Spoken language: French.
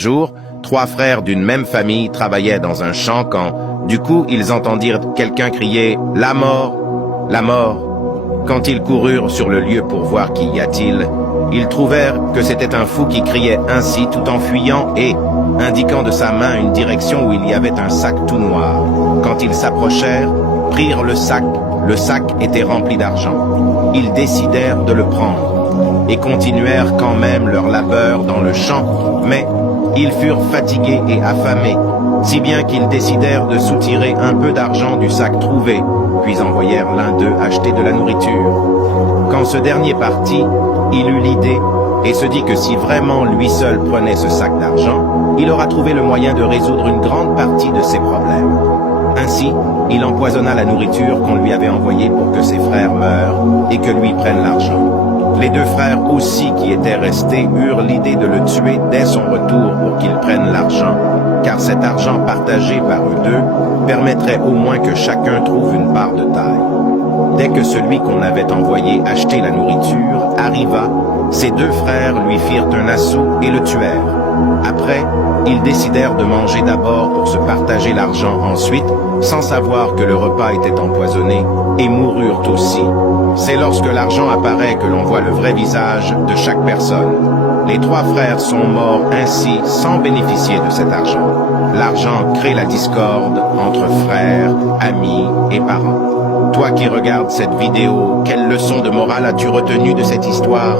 jour, 3 frères d'une même famille travaillaient dans un champ quand, du coup, ils entendirent quelqu'un crier « La mort! La mort !» Quand ils coururent sur le lieu pour voir qu'y a-t-il, ils trouvèrent que c'était un fou qui criait ainsi tout en fuyant et, indiquant de sa main une direction où il y avait un sac tout noir. Quand ils s'approchèrent, prirent le sac était rempli d'argent. Ils décidèrent de le prendre et continuèrent quand même leur labeur dans le champ, mais ils furent fatigués et affamés, si bien qu'ils décidèrent de soutirer un peu d'argent du sac trouvé, puis envoyèrent l'un d'eux acheter de la nourriture. Quand ce dernier partit, il eut l'idée et se dit que si vraiment lui seul prenait ce sac d'argent, il aura trouvé le moyen de résoudre une grande partie de ses problèmes. Ainsi, il empoisonna la nourriture qu'on lui avait envoyée pour que ses frères meurent et que lui prenne l'argent. Les 2 frères aussi qui étaient restés eurent l'idée de le tuer dès son retour pour qu'il prenne l'argent, car cet argent partagé par eux 2 permettrait au moins que chacun trouve une part de taille. Dès que celui qu'on avait envoyé acheter la nourriture arriva, ses 2 frères lui firent un assaut et le tuèrent. Après, ils décidèrent de manger d'abord pour se partager l'argent ensuite, sans savoir que le repas était empoisonné, et moururent aussi. C'est lorsque l'argent apparaît que l'on voit le vrai visage de chaque personne. Les 3 frères sont morts ainsi sans bénéficier de cet argent. L'argent crée la discorde entre frères, amis et parents. Toi qui regardes cette vidéo, quelle leçon de morale as-tu retenu de cette histoire ?